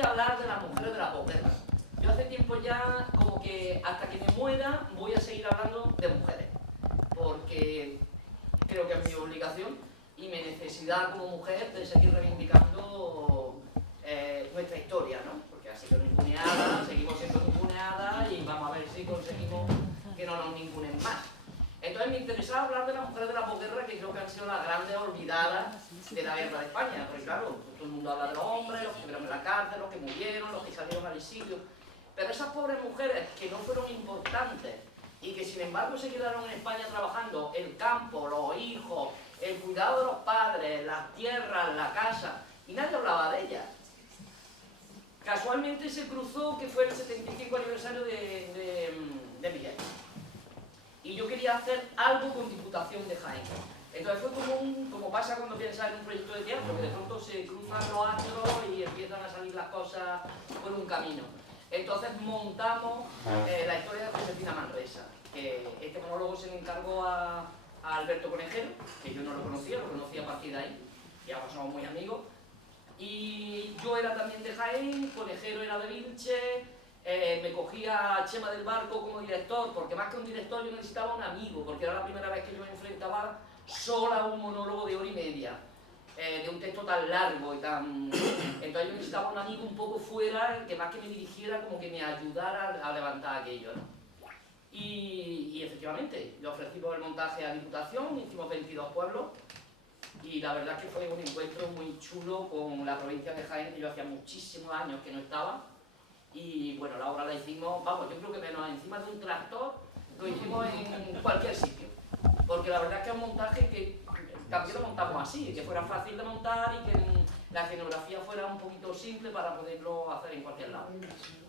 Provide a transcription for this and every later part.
quería hablar de las mujeres de la posguerra. Yo hace tiempo ya, como que hasta que me muera, voy a seguir hablando de mujeres. Porque creo que es mi obligación y mi necesidad como mujer de seguir reivindicando nuestra historia, ¿no? Porque ha sido ninguneada, seguimos siendo ninguneadas y vamos a ver si conseguimos que no nos ningunen más. Entonces me interesaba hablar de las mujeres de la posguerra, que creo que han sido las grandes olvidadas de la guerra de España. Porque claro, todo el mundo habla de los hombres, los que estuvieron en la cárcel, los que murieron, los que salieron al exilio. Pero esas pobres mujeres que no fueron importantes y que sin embargo se quedaron en España trabajando el campo, los hijos, el cuidado de los padres, las tierras, la casa, y nadie hablaba de ellas. Casualmente se cruzó que fue el 75 aniversario de Miguel. Y yo quería hacer algo con Diputación de Jaén. Entonces fue como pasa cuando piensas en un proyecto de teatro, que de pronto se cruzan los astros y empiezan a salir las cosas por un camino. Entonces montamos la historia de Josefina Manresa. Este monólogo se le encargó a Alberto Conejero, que yo no lo conocía a partir de ahí, y ahora somos muy amigos. Y yo era también de Jaén, Conejero era de Vilche, me cogía a Chema del Barco como director, porque más que un director yo necesitaba un amigo, porque era la primera vez que yo me enfrentaba sola a un monólogo de 1 hora y media, de un texto tan largo y tan... Entonces yo necesitaba un amigo un poco fuera, que más que me dirigiera, como que me ayudara a levantar aquello, ¿no? Y efectivamente, le ofrecimos el montaje a Diputación, hicimos 22 pueblos, y la verdad es que fue un encuentro muy chulo con la provincia de Jaén, que yo hacía muchísimos años que no estaba. Y bueno, la obra la hicimos, vamos, yo creo que menos encima de un tractor, lo hicimos en cualquier sitio. Porque la verdad es que es un montaje que también lo montamos así, que fuera fácil de montar y que la escenografía fuera un poquito simple para poderlo hacer en cualquier lado.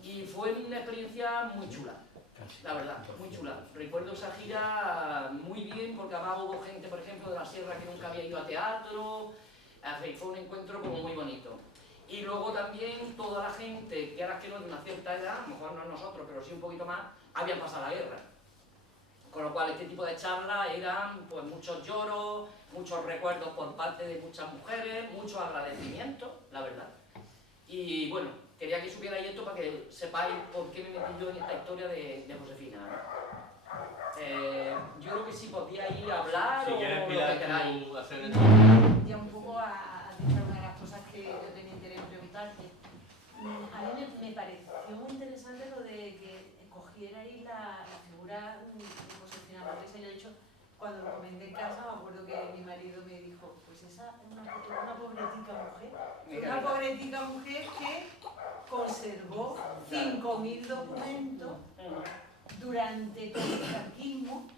Y fue una experiencia muy chula, la verdad, muy chula. Recuerdo esa gira muy bien porque además hubo gente, por ejemplo, de la sierra que nunca había ido a teatro. Fue un encuentro como muy bonito. Y luego también toda la gente, que ahora que no de una cierta edad, a lo mejor no nosotros, pero sí un poquito más, habían pasado la guerra. Con lo cual este tipo de charlas eran pues muchos lloros, muchos recuerdos por parte de muchas mujeres, muchos agradecimientos, la verdad. Y bueno, quería que supierais esto para que sepáis por qué me metí yo en esta historia de Josefina, ¿no? Yo creo que sí podíais hablar si o quieres, lo que Pilar, queráis. tú hacer el... Ya un poco a decir una de las cosas que yo tenía interés en preguntarte. A mí me pareció muy interesante lo de que cogierais la figura de Josefina Manresa. Y de hecho, cuando lo comenté en casa, me acuerdo que mi marido me dijo, pues esa es una pobretica mujer. Una pobretica mujer que conservó 5.000 documentos durante todo el franquismo,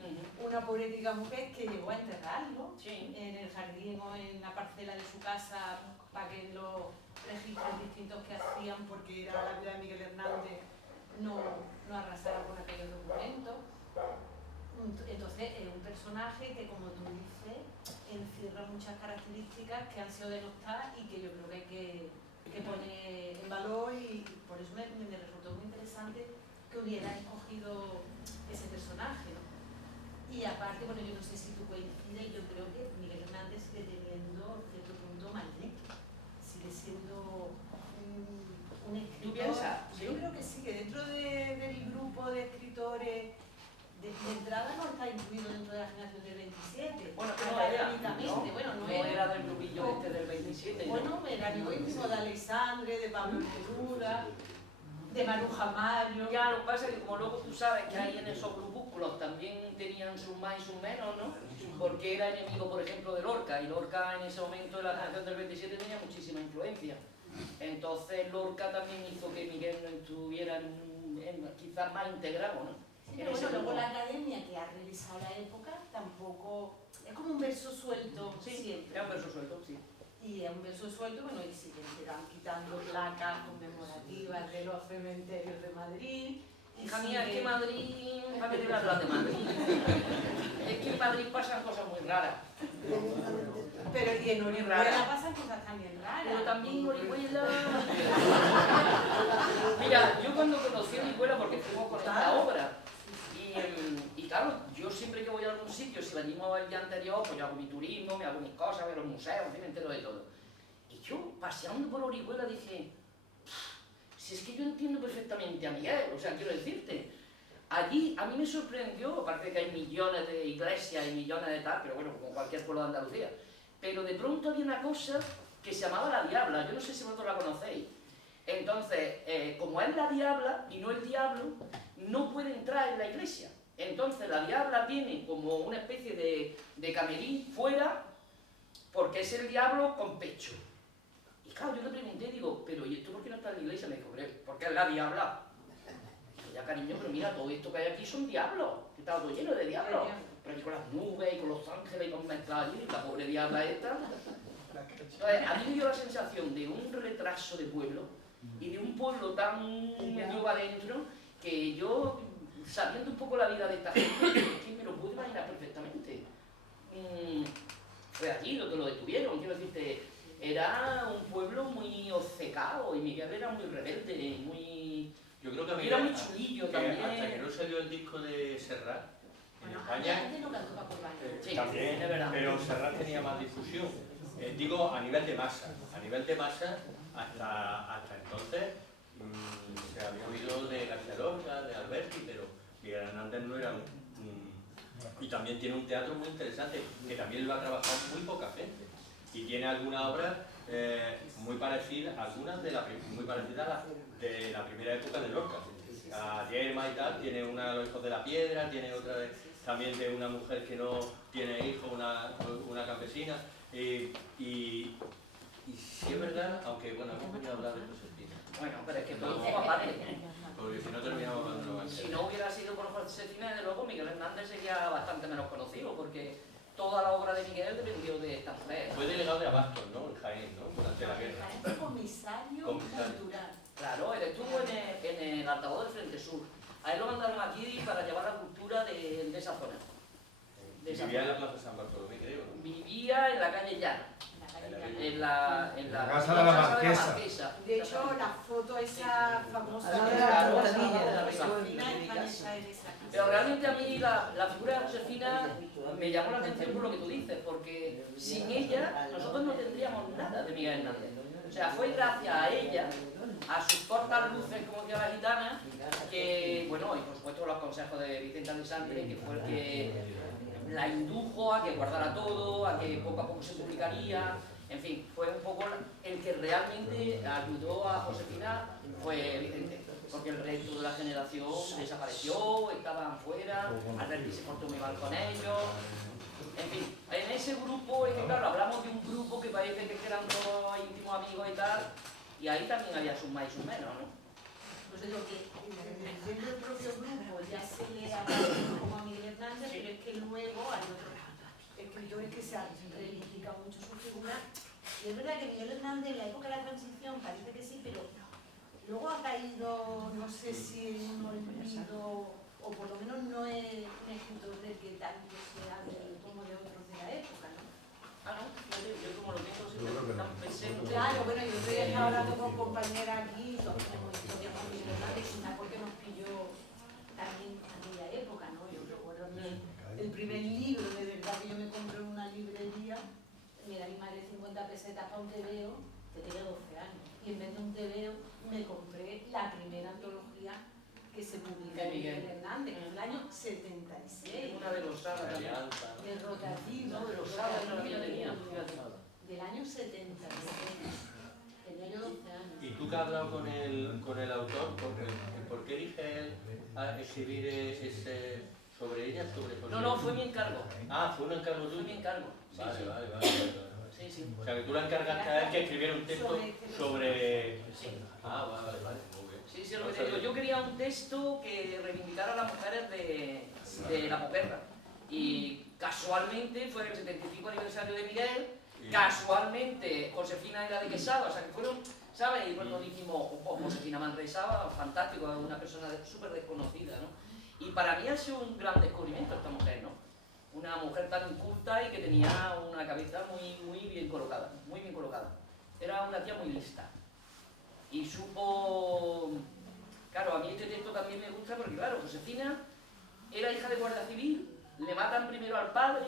una pobretica mujer que llegó a enterrarlo en el jardín o en la parcela de su casa para que los registros distintos que hacían, porque era la vida de Miguel Hernández, no arrasaran con aquellos documentos. Entonces es un personaje que, como tú dices, encierra muchas características que han sido denostadas y que yo creo que hay que poner en valor, y por eso me resultó muy interesante que hubiera escogido ese personaje, ¿no? Y aparte, bueno, yo no sé si tú coincides, yo creo que Miguel Hernández sigue teniendo cierto punto Malbec, sigue siendo un escritor. ¿Tú piensas? ¿Sí? Yo creo que sí, que dentro del grupo de escritores de entrada no está incluido dentro de la generación del 27. Bueno, no era del grupillo este del 27. Bueno, era lo mismo de Alexandre, de Pablo Neruda, de Maruja Mario. Ya, lo que pasa es que como luego tú sabes que ahí en esos grupúsculos también tenían sus más y sus menos, ¿no? Porque era enemigo, por ejemplo, de Lorca, y Lorca en ese momento de la generación del 27 tenía muchísima influencia. Entonces Lorca también hizo que Miguel no estuviera quizás más integrado, ¿no? Sí, pero bueno, luego la academia que ha revisado la época tampoco... Es como un verso suelto siempre. Es un verso suelto, sí. Y es un verso suelto, bueno, y siguen quitando placas conmemorativas de los cementerios de Madrid. Hija mía, es que Madrid... ¿Para qué te vas a hablar de Madrid? Es que en Madrid pasan cosas muy raras. Pero y en Orihuela pasan cosas también raras. Pero también en Orihuela... Mira, yo cuando conocí Orihuela, porque fuimos con esta obra, y claro, yo siempre que voy a algún sitio, si venimos el día anterior, pues yo hago mi turismo, me hago mis cosas, veo los museos, me entero de todo. Y yo, paseando por Orihuela, dije, si es que yo entiendo perfectamente a Miguel, o sea, quiero decirte, allí a mí me sorprendió, aparte de que hay millones de iglesias y millones de tal, pero bueno, como cualquier pueblo de Andalucía, pero de pronto había una cosa que se llamaba la Diabla, yo no sé si vosotros la conocéis. Entonces, como es la Diabla y no el diablo, no puede entrar en la iglesia. Entonces la Diabla tiene como una especie de camerín fuera, porque es el diablo con pecho. Y claro, yo le pregunté, digo, pero ¿y esto por qué no está en la iglesia? Me dijo, porque es la Diabla. Digo, ya cariño, pero mira, todo esto que hay aquí son diablos, que está todo lleno de diablos. Pero allí con las nubes y con los ángeles y con mezclados allí, la pobre Diabla esta. Entonces, a mí me dio la sensación de un retraso de pueblo y de un pueblo tan medio adentro que yo, sabiendo un poco la vida de esta gente, es que me lo puedo imaginar perfectamente. Fue allí donde lo detuvieron, quiero decirte, era un pueblo muy obcecado y Miguel era muy rebelde, muy... Yo creo que a mí era muy chulillo también. Hasta que no salió el disco de Serrat, en Bueno, España, antes no cantó Paco Ibáñez. Sí, también, es verdad. pero Serrat tenía más difusión. Digo, a nivel de masa, hasta entonces se había oído de García Lorca, de Alberti, pero Miguel Hernández no era y también tiene un teatro muy interesante, que también lo ha trabajado muy poca gente. Y tiene alguna obra muy parecida, muy parecidas a las de la primera época de Lorca. A Yerma y tal, tiene una de Los hijos de la piedra, tiene otra también de una mujer que no tiene hijos, una campesina. Y sí es verdad, aunque bueno, hemos venido a hablar de Josefina. Bueno, pero es que todo forma parte. Porque si no terminamos hablando de los Si no hubiera sido por Josefina, desde luego Miguel Hernández sería bastante menos conocido, porque toda la obra de Miguel dependió de esta mujer. Fue delegado de Abastos, ¿no? En Jaén, ¿no? Durante la guerra. Fue comisario cultural. Claro, él estuvo en el altavoz del Frente Sur. A él lo mandaron aquí para llevar la cultura de esa zona. Vivía en la Plaza San Bartolomé, creo, ¿no? Vivía en la calle Llana. En la Casa de la Marquesa. De hecho, la foto esa famosa de la Josefina está en esa casa. Pero realmente a mí la figura de Josefina me llamó la atención por lo que tú dices, porque sin ella nosotros no tendríamos nada de Miguel Hernández. O sea, fue gracias a ella, a sus cortas luces, como decía la gitana, que, bueno, y por supuesto los consejos de Vicente Alexandre, que fue el que la indujo a que guardara todo, a que poco a poco se publicaría. En fin, fue un poco el que realmente ayudó a Josefina, fue Vicente, porque el resto de la generación desapareció, estaban fuera, Alberti se portó muy mal con ellos. En fin, en ese grupo, es que claro, hablamos de un grupo que parece que eran todos íntimos amigos y tal, y ahí también había sus más y sus menos, ¿no? Pues lo que dentro del propio grupo ya se le ha dado como a Miguel Hernández, pero es que luego hay otros escritores que se han reivindicado mucho su figura. Y es verdad que Miguel Hernández en la época de la transición parece que sí, pero luego ha caído, no sé si en un olvido, o por lo menos no es un escritor del que tanto se hable como de otros de la época, ¿no? Ah, no, yo como lo tengo siempre tan presente. Claro, bueno, yo estoy hablando con compañeras aquí, todos tenemos historias con Miguel Hernández, una porque nos pilló también aquella época, ¿no? Yo recuerdo el primer libro de verdad que yo me compré en una librería, me da mi madre 50 pesetas para un tebeo, que tenía 12 años, y en vez de un tebeo me compré la primera antología que se publicó de Miguel Hernández, en el año 76. Una de los sábados también. De Rotativo, No, de los sábados no la que yo tenía. del año 76. Tenía yo 12 años. ¿Y tú que has hablado con el autor, por qué elige él a escribir sobre ella, sobre Josefina? No, fue mi encargo. Ah, fue un encargo Fue tuyo. mi encargo. Sí, Vale, sí. vale. Sí, sí. O sea, que tú le encargaste a él que escribiera un texto sobre... Sí. Ah, vale, muy bien. Sí, sí, lo que te digo. Yo quería un texto que reivindicara a las mujeres de la posguerra. Y casualmente fue el 75 aniversario de Miguel, casualmente Josefina era de Quesada, o sea que fueron, ¿sabes? Y cuando dijimos, oh, Josefina Manresaba, fantástico, una persona súper desconocida, ¿no? Y para mí ha sido un gran descubrimiento esta mujer, ¿no? Una mujer tan inculta y que tenía una cabeza muy bien colocada, muy bien colocada. Era una tía muy lista. Y supo... Claro, a mí este texto también me gusta porque, claro, Josefina era hija de guardia civil, le matan primero al padre,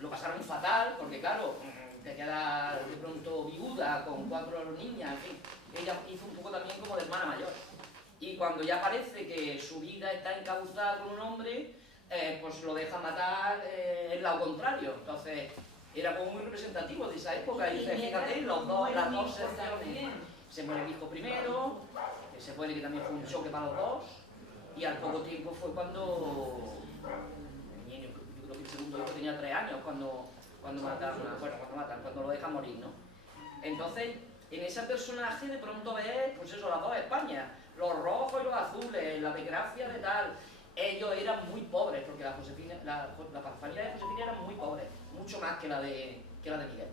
lo pasaron fatal, porque claro, te quedas de pronto viuda con 4 niñas, en fin. Ella hizo un poco también como de hermana mayor. Y cuando ya parece que su vida está encauzada con un hombre, pues lo deja matar el lado contrario. Entonces, era como muy representativo de esa época. Y dice, fíjate, las dos secciones. Se muere el hijo primero, que se puede que también fue un choque para los dos, y al poco tiempo fue cuando, yo creo que el segundo hijo tenía 3 años cuando cuando lo dejan morir, ¿no? Entonces, en ese personaje de pronto ves, pues eso, las dos Españas, los rojos y los azules, la desgracia de tal. Ellos eran muy pobres, porque la familia de Josefina era muy pobre, mucho más que la de Miguel.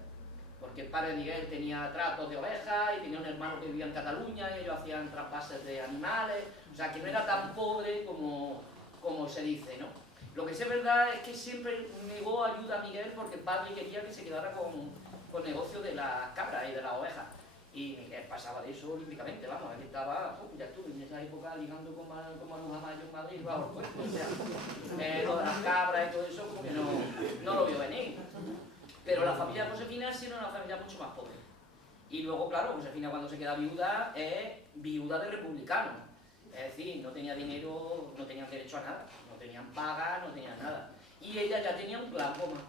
Porque el padre de Miguel tenía tratos de ovejas y tenía un hermano que vivía en Cataluña y ellos hacían traspases de animales, o sea que no era tan pobre como se dice, ¿no? Lo que sí es verdad es que siempre negó ayuda a Miguel porque el padre quería que se quedara con negocio de las cabras y de las ovejas. Y Miguel pasaba de eso olímpicamente, vamos, él estaba, ya estuve en esa época ligando con Manu Amayo en Madrid, vamos, pues, o sea, lo de las cabras y todo eso como que no lo vio venir. Pero la familia de Josefina sí era una familia mucho más pobre. Y luego, claro, Josefina cuando se queda viuda es viuda de republicano. Es decir, no tenía dinero, no tenían derecho a nada, no tenían paga, no tenían nada. Y ella ya tenía un glaucoma.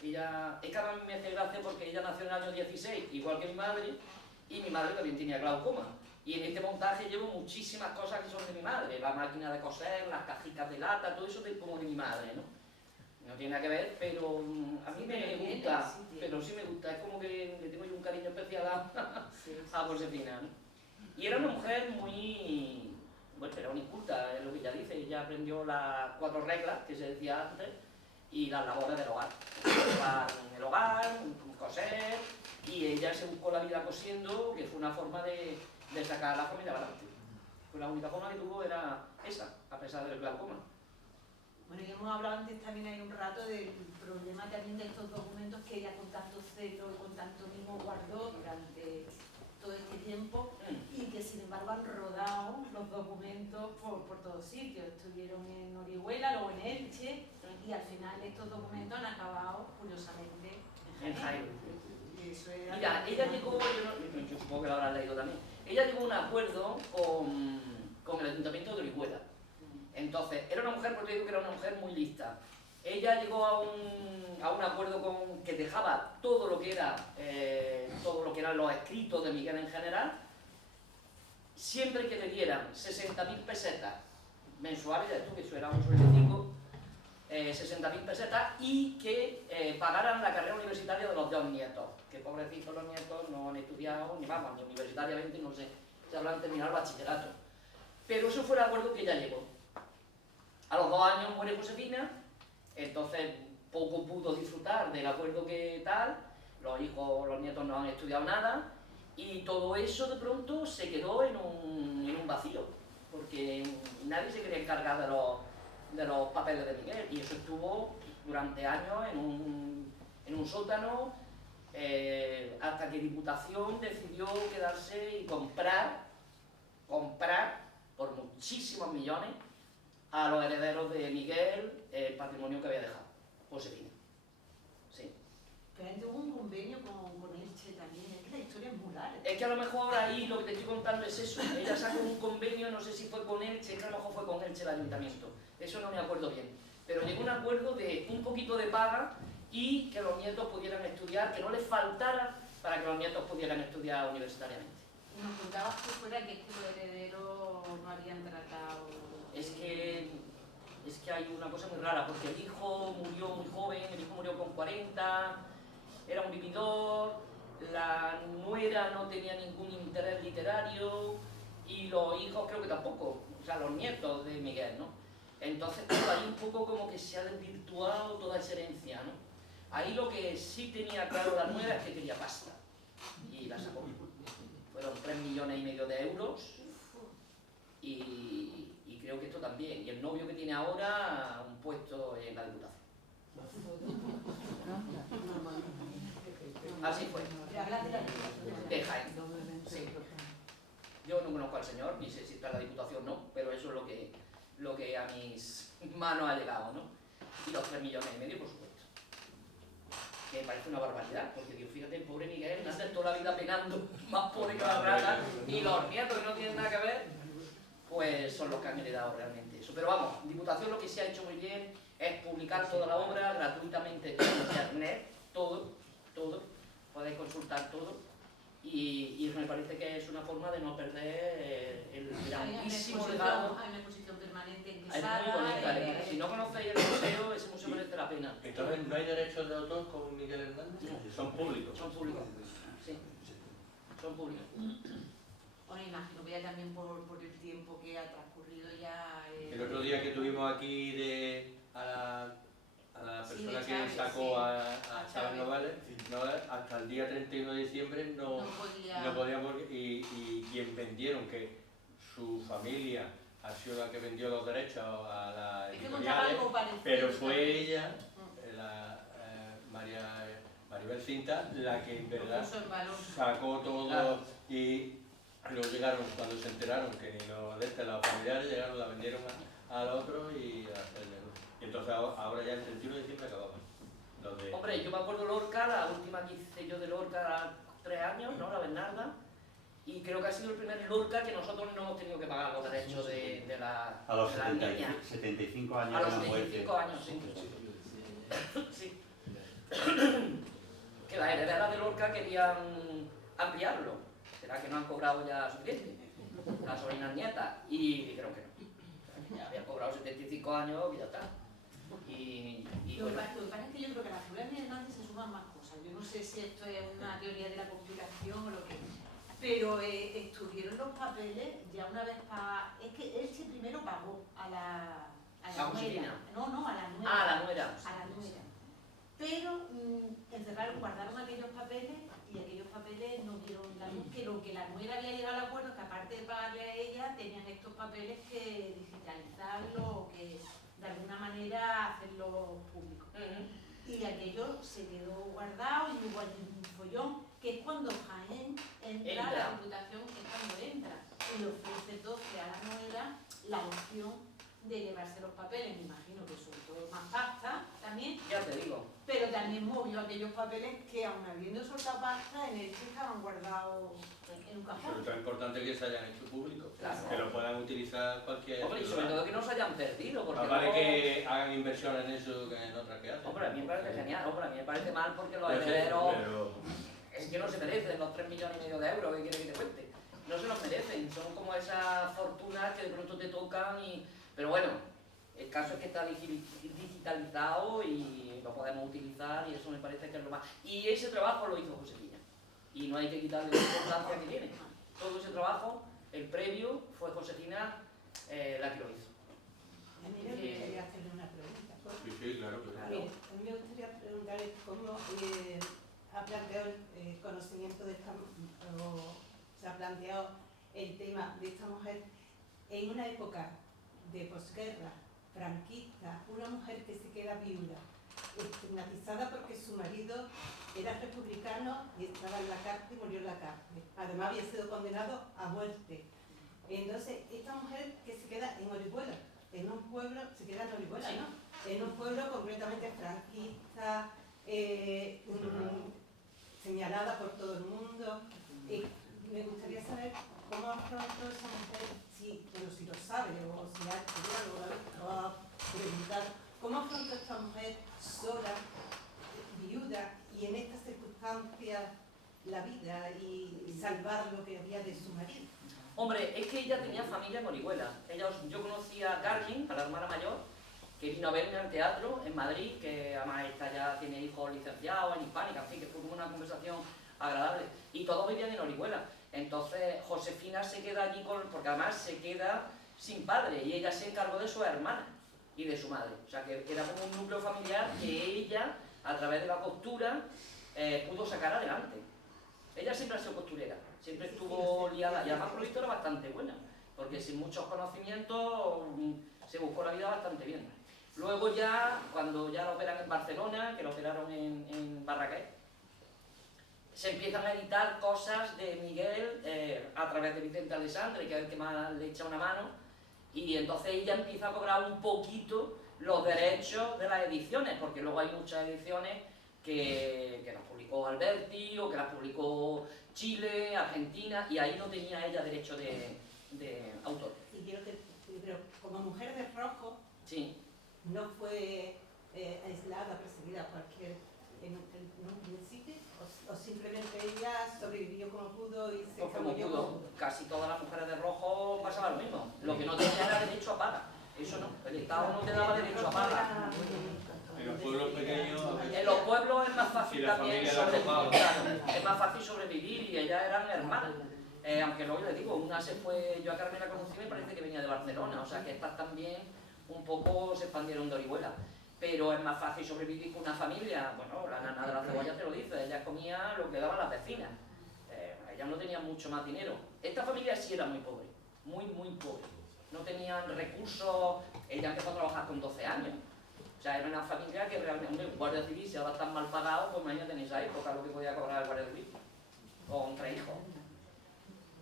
Es que a mí me hace gracia porque ella nació en el año 16, igual que mi madre, y mi madre también tenía glaucoma. Y en este montaje llevo muchísimas cosas que son de mi madre, la máquina de coser, las cajitas de lata, todo eso como de mi madre, ¿no? No tiene nada que ver, pero a mí me gusta, pero sí me gusta, es como que le tengo yo un cariño especial a Josefina, ¿no? Y era una mujer muy, bueno, era una inculta, es lo que ella dice, ella aprendió las 4 reglas que se decía antes y las labores del hogar. El hogar, coser, y ella se buscó la vida cosiendo, que fue una forma de sacar a la familia adelante. Pues la única forma que tuvo era esa, a pesar del glaucoma. Bueno, y hemos hablado antes también hay un rato del problema también de estos documentos que ella con tanto celo y con tanto mimo guardó durante todo este tiempo y que sin embargo han rodado los documentos por todos sitios. Estuvieron en Orihuela, luego en Elche y al final estos documentos han acabado curiosamente en Jaén. Mira, ella llegó, yo supongo que lo habrás leído también, ella llegó a un acuerdo con el Ayuntamiento de Orihuela. Entonces, era una mujer, porque digo que era una mujer muy lista. Ella llegó a un acuerdo que dejaba todo lo que eran los escritos de Miguel en general, siempre que le dieran 60.000 pesetas mensuales, ya esto que eso era un sueldecico, 60.000 pesetas, y que pagaran la carrera universitaria de los 2 nietos, que pobrecitos los nietos no han estudiado, ni universitariamente, no sé, se habrán terminado el bachillerato. Pero eso fue el acuerdo que ella llegó. A los 2 años muere Josefina, entonces poco pudo disfrutar del acuerdo que tal, los nietos no han estudiado nada, y todo eso de pronto se quedó en un vacío, porque nadie se quería encargar de los papeles de Miguel, y eso estuvo durante años en un sótano, hasta que Diputación decidió quedarse y comprar por muchísimos millones a los herederos de Miguel el patrimonio que había dejado, Josefina. Sí. Pero hubo un convenio con Elche también, es que la historia es muy larga. Es que a lo mejor ahí lo que te estoy contando es eso. Ella sacó un convenio, no sé si fue con Elche, que a lo mejor fue con Elche el ayuntamiento. Eso no me acuerdo bien. Pero llegó un acuerdo de un poquito de paga y que los nietos pudieran estudiar, que no les faltara para que los nietos pudieran estudiar universitariamente. Y nos contabas que fuera que los herederos no habían tratado... Es que hay una cosa muy rara, porque el hijo murió muy joven, el hijo murió con 40, era un vividor, la nuera no tenía ningún interés literario y los hijos creo que tampoco, o sea, los nietos de Miguel, ¿no? Entonces, claro, ahí un poco como que se ha desvirtuado toda esa herencia, ¿no? Ahí lo que sí tenía claro la nuera es que quería pasta y la sacó. Fueron 3,5 millones de euros y creo que esto también. Y el novio que tiene ahora, un puesto en la Diputación. Así fue. De Jaén. Sí. Yo no conozco al señor, ni sé si está en la Diputación o no, pero eso es lo que a mis manos ha llegado, ¿no? Y los 3,5 millones, por supuesto. que me parece una barbaridad, porque digo, fíjate, el pobre Miguel nace toda la vida penando, más pobre que la rata, y los nietos que no tienen nada que ver, pues son los que han heredado realmente eso. Pero vamos, Diputación lo que se ha hecho muy bien es publicar toda la obra gratuitamente en internet, todo, podéis consultar todo, y eso me parece que es una forma de no perder el grandísimo legado. Hay una exposición permanente en Es muy Quesada. bonita, si no conocéis el museo, ese museo merece la pena. Entonces, ¿no hay derechos de autor con Miguel Hernández? No. Son públicos. Son públicos, sí, son públicos. Bueno, imagino que ya también por el tiempo que ha transcurrido ya... El otro día que tuvimos aquí a la Sí, persona de que Chávez, sacó sí. a A Chávez Chávez. Novales, hasta el día 31 de diciembre no podía y quien vendieron, que su familia ha sido la que vendió los derechos a las Es que contaba editoriales, algo parecido. pero fue también. ella, Maribel Cinta, la que en verdad Puso en valor. sacó todo y luego llegaron, cuando se enteraron que ni los de los familiares llegaron, la vendieron al otro y entonces ahora ya el 31 de diciembre acababan. Hombre, yo me acuerdo Lorca, la última que hice yo de Lorca 3 años, ¿no? La Bernarda, y creo que ha sido el primer Lorca que nosotros no hemos tenido que pagar los derechos de la A los de la niña. 75 años A los de la muerte. 75 años, sí. Sí. Que las herederas de Lorca querían ampliarlo. ¿Será que no han cobrado ya suficiente? Las sobrinas nietas. Y dijeron que no. Ya habían cobrado 75 años y ya está. Y Lo que bueno, pasa es que yo creo que a la figura de Miguel Hernández se suman más cosas. Yo no sé si esto es una teoría de la conspiración o lo que... Pero estuvieron los papeles ya una vez para... Es que él sí primero pagó a la Josefina. nuera. No, a la nuera. Ah, la nuera. A la nuera. Pero encerraron, guardaron aquellos papeles y aquellos papeles no dieron la luz, que lo que la nuera había llegado al acuerdo es que aparte de pagarle a ella, tenían estos papeles que digitalizarlo o que de alguna manera hacerlo público. Y aquello se quedó guardado y hubo allí un follón, que es cuando Jaén entra, la Diputación es cuando entra y le ofrece entonces a la nuera la opción de llevarse los papeles, me imagino que sobre todo más pasta también, ya te digo. pero también movió aquellos papeles que aun habiendo soltado pasta en el que estaban guardados en un Sobre cajón. todo es importante que se hayan hecho públicos, Claro. que lo puedan utilizar cualquier Hombre, y sobre todo que no se hayan perdido, porque Más vale luego- que hagan inversión en eso que en otras que hacen. Hombre, a mí me parece genial, hombre, a mí me parece mal porque los Pero sí, herederos pero- es que no se merecen los 3,5 millones de euros que quiere que te cuente. No se los merecen, son como esas fortunas que de pronto te tocan y... Pero bueno, el caso es que está digitalizado y lo podemos utilizar y eso me parece que es lo más... Y ese trabajo lo hizo Josefina y no hay que quitarle la importancia que tiene. Todo ese trabajo, el previo, fue Josefina la que lo hizo. A mí me gustaría hacerle una pregunta. Sí, sí, claro. Mira, a mí me gustaría preguntarle cómo ha planteado el conocimiento de esta, o se ha planteado el tema de esta mujer en una época de posguerra, franquista, una mujer que se queda viuda, estigmatizada porque su marido era republicano y estaba en la cárcel y murió en la cárcel. Además había sido condenado a muerte. Entonces, esta mujer que se queda en Orihuela, en un pueblo, se queda en Orihuela, Sí. ¿no? En un pueblo completamente franquista, señalada por todo el mundo. Me gustaría saber cómo afrontó esa mujer, si lo sabe o si ha estudiado o ha preguntado, cómo afrontó esta mujer sola, viuda y en estas circunstancias la vida y salvar lo que había de su marido. Hombre, es que ella tenía familia en Orihuela. Yo conocí a Carmen, a la hermana mayor, que vino a verme al teatro en Madrid, que además esta ya tiene hijos licenciados en hispánica, en fin, que fue como una conversación agradable. Y todos vivían en Orihuela. Entonces Josefina se queda allí, porque además se queda sin padre, y ella se encargó de su hermana y de su madre. O sea, que era como un núcleo familiar que ella, a través de la costura, pudo sacar adelante. Ella siempre ha sido costurera, siempre estuvo liada, y además por lo visto era bastante buena, porque sin muchos conocimientos se buscó la vida bastante bien. Luego ya, cuando ya la operan en Barcelona, que la operaron en Barraquer, se empiezan a editar cosas de Miguel a través de Vicente Alessandre, que es el que más le echa una mano, y entonces ella empieza a cobrar un poquito los derechos de las ediciones, porque luego hay muchas ediciones que las publicó Alberti o que las publicó Chile, Argentina, y ahí no tenía ella derecho de autor. Y quiero que, pero como mujer de rojo, Sí. no fue aislada, perseguida en un principio, o simplemente ella sobrevivió como pudo y se Pues como cambió pudo. Casi todas las mujeres de rojo pasaba lo mismo. Lo que no tenía era derecho a paga. Eso no. El Estado no te daba derecho a paga. En los pueblos pequeños... En los pueblos es más fácil Si la también familia la sobrevivir. topaba. Claro, es más fácil sobrevivir y ellas eran hermanas. Aunque luego les digo, una se fue, yo a Carmen la conocí y me parece que venía de Barcelona, o sea que estas también un poco se expandieron de Orihuela. Pero es más fácil sobrevivir con una familia. Bueno, la nana de la cebolla te lo dice, ella comía lo que daban las vecinas. Ellas no tenían mucho más dinero. Esta familia sí era muy pobre, muy pobre. No tenían recursos, ella empezó a trabajar con 12 años. O sea, era una familia que realmente, un guardia civil, si ahora están mal pagados, pues imagínate en esa época lo que podía cobrar el guardia civil. Con 3 hijos.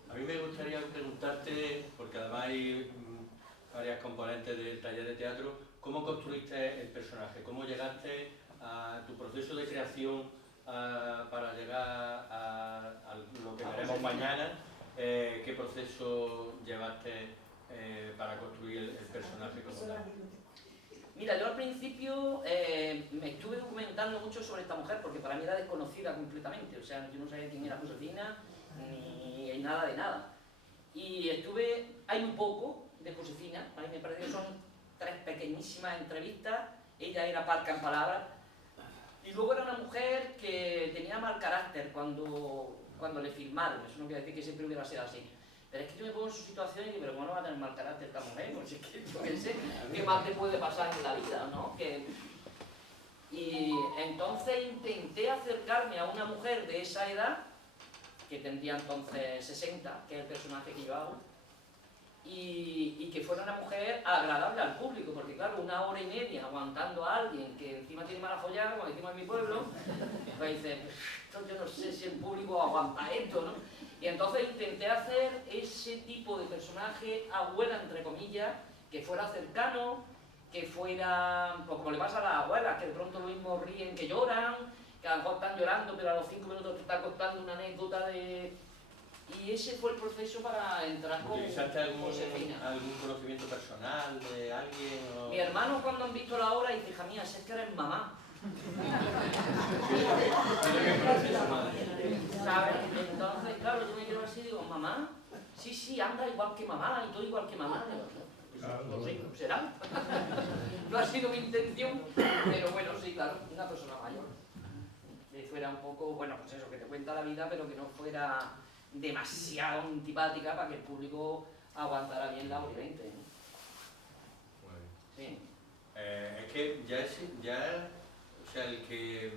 A mí me gustaría preguntarte, porque además hay varias componentes del taller de teatro, ¿cómo construiste el personaje? ¿Cómo llegaste a tu proceso de creación para llegar a lo que veremos mañana? ¿Qué proceso llevaste para construir el personaje como tal? Mira, yo al principio me estuve documentando mucho sobre esta mujer porque para mí era desconocida completamente, o sea, yo no sabía quién era Josefina ni nada de nada. Y hay muy poco de Josefina, a mí me parece que son 3 pequeñísimas entrevistas, ella era parca en palabras, y luego era una mujer que tenía mal carácter cuando le filmaron, eso no quiere decir que siempre hubiera sido así. Pero es que yo me pongo en su situación y digo, pero ¿cómo no va a tener mal carácter esta mujer? Pues es que yo qué sé, ¿qué más te puede pasar en la vida, no? Y entonces intenté acercarme a una mujer de esa edad, que tendría entonces 60, que es el personaje que yo hago, y que fuera una mujer agradable al público, porque claro, 1 hora y media aguantando a alguien que encima tiene mala follada, como decimos en mi pueblo, pues dice, yo no sé si el público aguanta esto, ¿no? Y entonces intenté hacer ese tipo de personaje abuela, entre comillas, que fuera cercano, que fuera, pues como le pasa a las abuelas, que de pronto lo mismo ríen que lloran, que a lo mejor están llorando, pero a los 5 minutos te están contando una anécdota de... Y ese fue el proceso para entrar con ¿Utilizaste Josefina. algún conocimiento personal de alguien? O... Mi hermano cuando han visto la obra dice, hija mía, si es que eres mamá. ¿Sabes? Entonces, claro, yo me quedo así y digo, ¿mamá? Sí, anda igual que mamá y todo igual que mamá. No sé, será. No ha sido mi intención, pero bueno, sí, claro, una persona mayor. Que fuera un poco, bueno, pues eso, que te cuenta la vida, pero que no fuera demasiado antipática para que el público aguantara bien la hora y 20. ¿No? Sí. Es que o sea, el que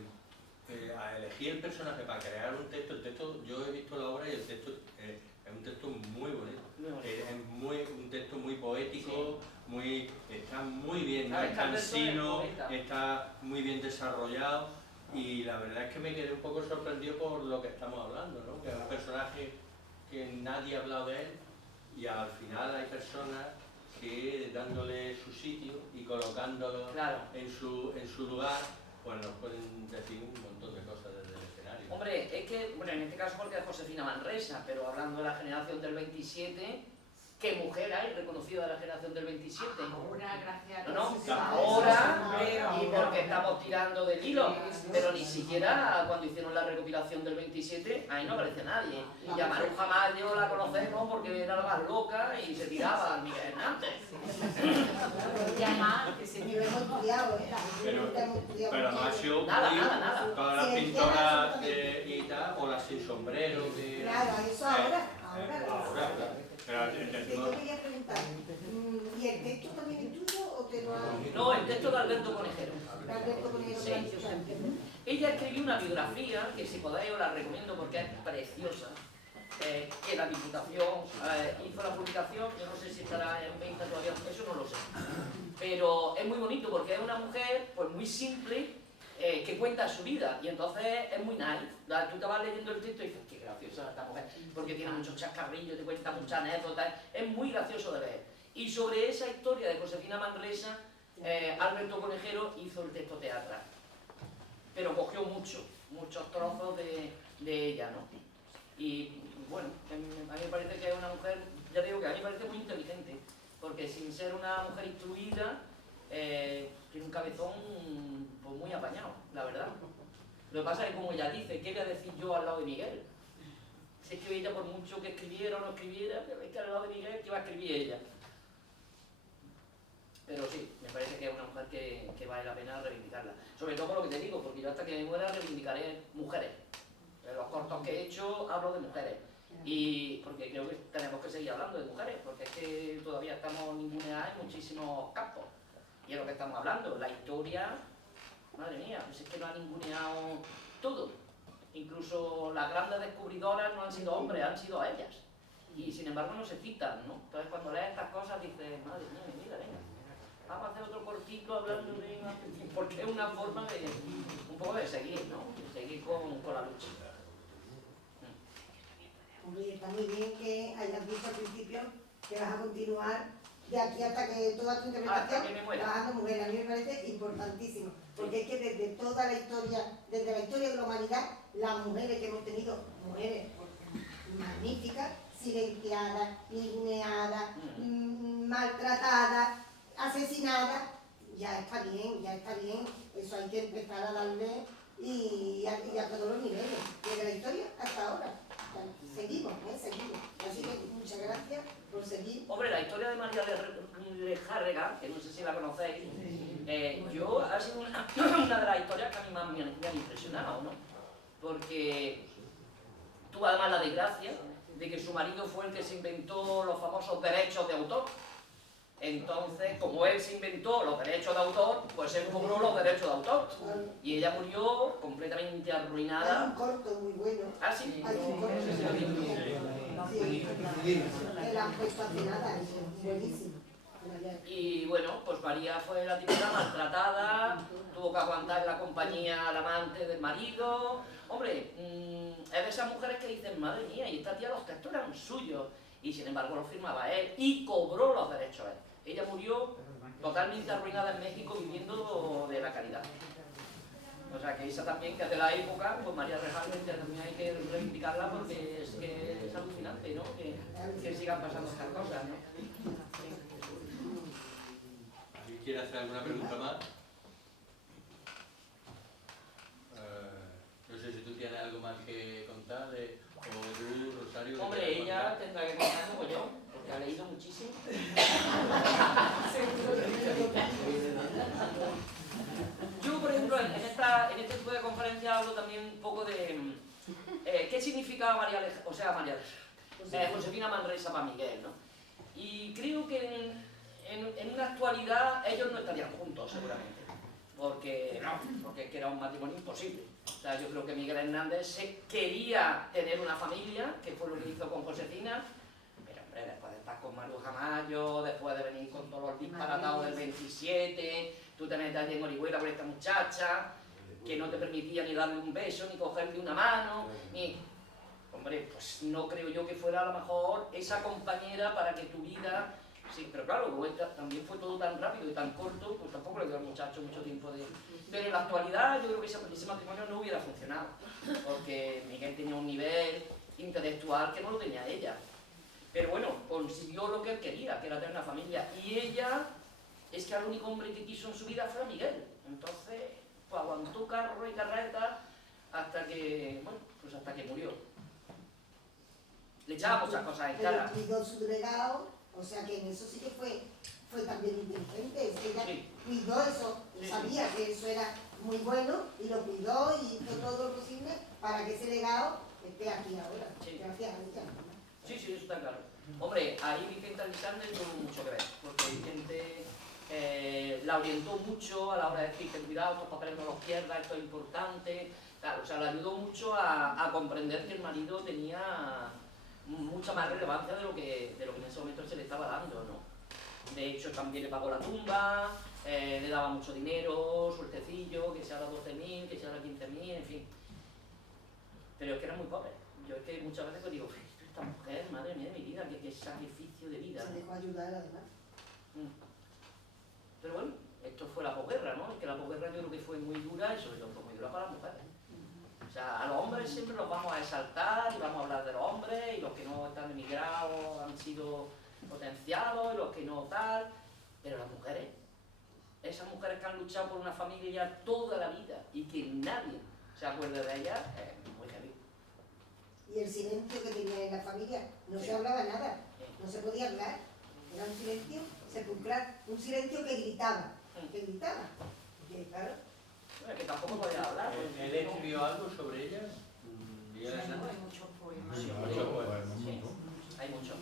a elegir el personaje para crear un texto, el texto, yo he visto la obra y el texto es un texto muy bonito. Es un texto muy poético, está muy bien, no es cansino, está muy bien desarrollado. Y la verdad es que me quedé un poco sorprendido por lo que estamos hablando, ¿no? Que es un personaje que nadie ha hablado de él y al final hay personas que dándole su sitio y colocándolo en su lugar, pues nos pueden decir un montón de cosas desde el escenario. Hombre, es que, bueno, en este caso porque es Josefina Manresa, pero hablando de la generación del 27, ¿qué mujer hay reconocida de la generación del 27? Ahora, gracias a No, Dios. ahora, y porque estamos tirando del hilo, pero ni siquiera cuando hicieron la recopilación del 27, ahí no aparece nadie. Y a Maruja Mayo la conocemos porque era la más loca y se tiraba al Miguel Hernández. Que se me hemos estudiado, pero no ha sido nada. todas las pintoras y tal, o las sin sombrero. Claro, eso ahora. Pero Yo quería preguntar, ¿y el texto también es tuyo o te lo ha...? No, el texto de Alberto Conejero. Alberto Conejero, Sí. Ella escribió una biografía, que si podéis os la recomiendo porque es preciosa, que la Diputación hizo la publicación, yo no sé si estará en venta todavía, eso no lo sé. Pero es muy bonito porque es una mujer pues muy simple, que cuenta su vida y entonces es muy nice. Tú te vas leyendo el texto y dices, qué graciosa esta mujer, porque tiene muchos chascarrillos, te cuenta muchas anécdotas, es muy gracioso de ver. Y sobre esa historia de Josefina Manresa, Alberto Conejero hizo el texto teatral. pero cogió muchos trozos de ella, ¿no? Y bueno, a mí me parece que es una mujer, ya digo que a mí me parece muy inteligente, porque sin ser una mujer instruida, tiene un cabezón pues, muy apañado, la verdad. Lo que pasa es que, como ella dice, ¿qué voy a decir yo al lado de Miguel? Si es que ella, por mucho que escribiera o no escribiera, pero es que al lado de Miguel, ¿qué va a escribir ella? Pero sí, me parece que es una mujer que vale la pena reivindicarla. Sobre todo por lo que te digo, porque yo hasta que me muera reivindicaré mujeres. En los cortos que he hecho hablo de mujeres. Y porque creo que tenemos que seguir hablando de mujeres, porque es que todavía estamos ninguneadas en muchísimos campos. Y es lo que estamos hablando, la historia, madre mía, pues es que lo ha ninguneado todo. Incluso las grandes descubridoras no han sido hombres, han sido ellas. Y sin embargo no se citan, ¿no? Entonces cuando lees estas cosas dices, madre mía, mira, venga, vamos a hacer otro cortito hablando de... porque es una forma de un poco de seguir, ¿no? De seguir con la lucha. Hombre, está muy bien que hayas dicho al principio que vas a continuar de aquí hasta que toda tu interpretación trabajando mujeres. A mí me parece importantísimo, porque es que desde toda la historia, desde la historia de la humanidad, las mujeres que hemos tenido, mujeres magníficas, silenciadas, ignoradas, maltratadas, asesinadas, ya está bien, eso hay que empezar a darle y a todos los niveles, desde la historia hasta ahora. Seguimos. Así que muchas gracias por seguir. Hombre, la historia de María Lejárrega, que no sé si la conocéis, ha sido una de las historias que a mí más me han impresionado, ¿no? Porque tuvo además la desgracia de que su marido fue el que se inventó los famosos derechos de autor. Entonces, como él se inventó los derechos de autor, pues él cobró los derechos de autor. Y ella murió completamente arruinada. Hay un corto muy bueno. ¿Ah, sí? Hay un corto muy bueno. Sí, que la han puesto hace nada, buenísimo. Y bueno, pues María fue la típica maltratada, tuvo que aguantar en la compañía al amante del marido. Hombre, es de esas mujeres que dicen, madre mía, y esta tía los textos eran suyos. Y sin embargo los firmaba él y cobró los derechos él. Ella murió totalmente arruinada en México viviendo de la caridad. O sea que esa también, que es de la época, pues María Lejárrega también hay que reivindicarla porque es que es alucinante, ¿no? Que sigan pasando estas cosas, ¿no? ¿Alguien quiere hacer alguna pregunta más? No sé si tú tienes algo más que contar, o tú, Rosario. Hombre, ella tendrá que contar como yo, porque ha leído muchísimo. Yo, por ejemplo, en este tipo de conferencias hablo también un poco de qué significaba Josefina Manresa para Miguel, ¿no? Y creo que en una actualidad ellos no estarían juntos, seguramente, porque es que era un matrimonio imposible. O sea, yo creo que Miguel Hernández quería tener una familia, que fue lo que hizo con Josefina, pero hombre, después de estar con Maruja Mayo, después de venir con todos los disparatados del 27, tú te metes allí en Orihuela con esta muchacha, que no te permitía ni darle un beso, ni cogerle una mano, ni... Hombre, pues no creo yo que fuera a lo mejor esa compañera para que tu vida... Sí, pero claro, luego también fue todo tan rápido y tan corto, pues tampoco le dio al muchacho mucho tiempo de... Pero en la actualidad yo creo que ese matrimonio no hubiera funcionado, porque Miguel tenía un nivel intelectual que no lo tenía ella. Pero bueno, consiguió lo que él quería, que era tener una familia. Y ella, es que al único hombre que quiso en su vida fue a Miguel. Entonces, pues aguantó carro y carreta hasta que, bueno, pues hasta que murió. Le echaba muchas cosas en cara. Pero cuidó su legado, o sea que en eso sí que fue también inteligente. Es que ella cuidó eso, sabía que eso era muy bueno y lo cuidó y hizo todo lo posible para que ese legado esté aquí ahora. Gracias a ella. Sí, eso está claro. Hombre, ahí Vicente Alexander tuvo mucho que ver, porque Vicente la orientó mucho a la hora de decir, ten cuidado, estos papeles no los pierdas, esto es importante. Claro, o sea, le ayudó mucho a comprender que el marido tenía mucha más relevancia de lo que en ese momento se le estaba dando, ¿no? De hecho, también le pagó la tumba, le daba mucho dinero, sueltecillo, que sea ahora 12.000, que sea ahora 15.000, en fin. Pero es que era muy pobre. Yo es que muchas veces digo, esta mujer, madre mía de mi vida, qué sacrificio de vida. Se dejó ayudar además. Pero bueno, esto fue la posguerra, ¿no? Es que la posguerra yo creo que fue muy dura y sobre todo fue muy dura igual para las mujeres. O sea, a los hombres siempre los vamos a exaltar y vamos a hablar de los hombres y los que no están emigrados han sido potenciados y los que no tal, pero las mujeres, esas mujeres que han luchado por una familia toda la vida y que nadie se acuerde de ellas, es muy heavy. Y el silencio que tenía en la familia, no se hablaba nada, no se podía hablar, era un silencio sepulcral, un silencio que gritaba, porque claro. Bueno, que tampoco podía hablar. ¿Él escribió algo sobre ellas? Hay muchos poemas. Sí, muchos poemas. sí, hay muchos.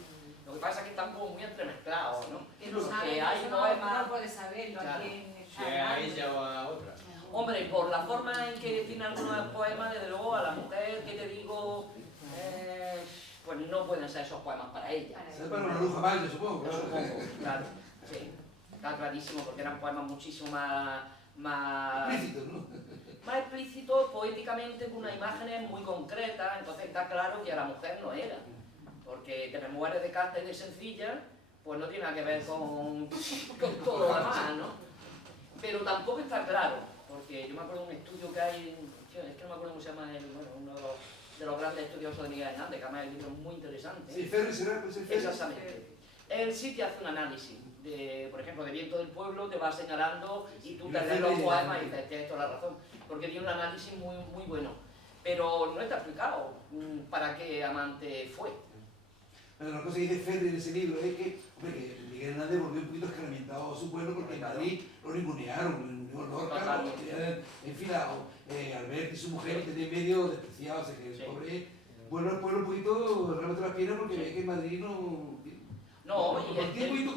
Lo que pasa es que están como muy entremezclados, ¿no? Que no sabe, Porque hay eso poemas. no puede saberlo Claro. aquí en Si a ella o a otra. Hombre, por la forma en que tiene algunos poemas, desde luego a la mujer que te digo, pues no pueden ser esos poemas para ella. Es para una bruja maya, supongo. Claro, sí, está clarísimo, porque eran poemas muchísimo más Explícito, ¿no? más explícitos, poéticamente, con unas imágenes muy concretas, entonces está claro que a la mujer no era. Porque te me mueres de casta y de sencilla, pues no tiene nada que ver con todo lo demás, ¿no? Pero tampoco está claro, porque yo me acuerdo de un estudio que hay, es que no me acuerdo cómo se llama, uno de los grandes estudiosos de Miguel Hernández, que además el libro es muy interesante. Sí, Ferri será, pues el Ferri. Exactamente. Él sí te hace un análisis, por ejemplo, de Viento del Pueblo, te va señalando y tú te lees los poemas y dices, tienes toda la razón, porque tiene un análisis muy bueno. Pero no está explicado para qué amante fue. Bueno, una cosa que dice Ferri en ese libro es que, hombre, que Miguel Hernández volvió un poquito escarmientado a su pueblo porque en Madrid lo ningunearon, Lorca, en fin, Alberti y su mujer tenía medio despreciado, o sea que el pobre vuelve al pueblo un poquito, realmente las piernas porque ve que en Madrid no... No, y él